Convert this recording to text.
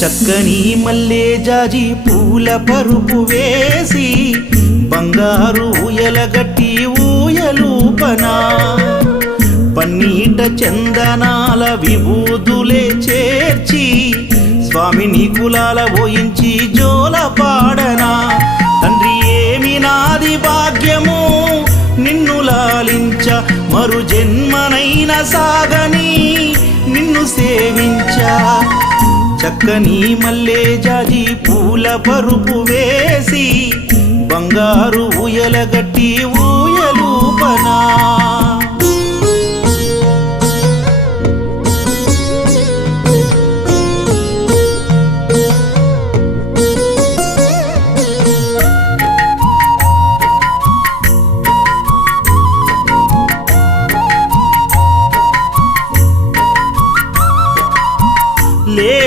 చక్కని మల్లె జాజి పూల పరుపు వేసి బంగారు ఊయలగట్టి ఊయలూపనా పన్నీట చందనాల విభూదులే చేర్చి స్వామిని కులాల పోయించి జోల పాడనా తండ్రి ఏమి నాది భాగ్యము నిన్ను లాలించ మరు జన్మనైన సాగని నిన్ను సేవించా చక్కని మల్లె జాజి పూల పరుపు వేసి బంగారు ఊయలగట్టి ఊయలూపనా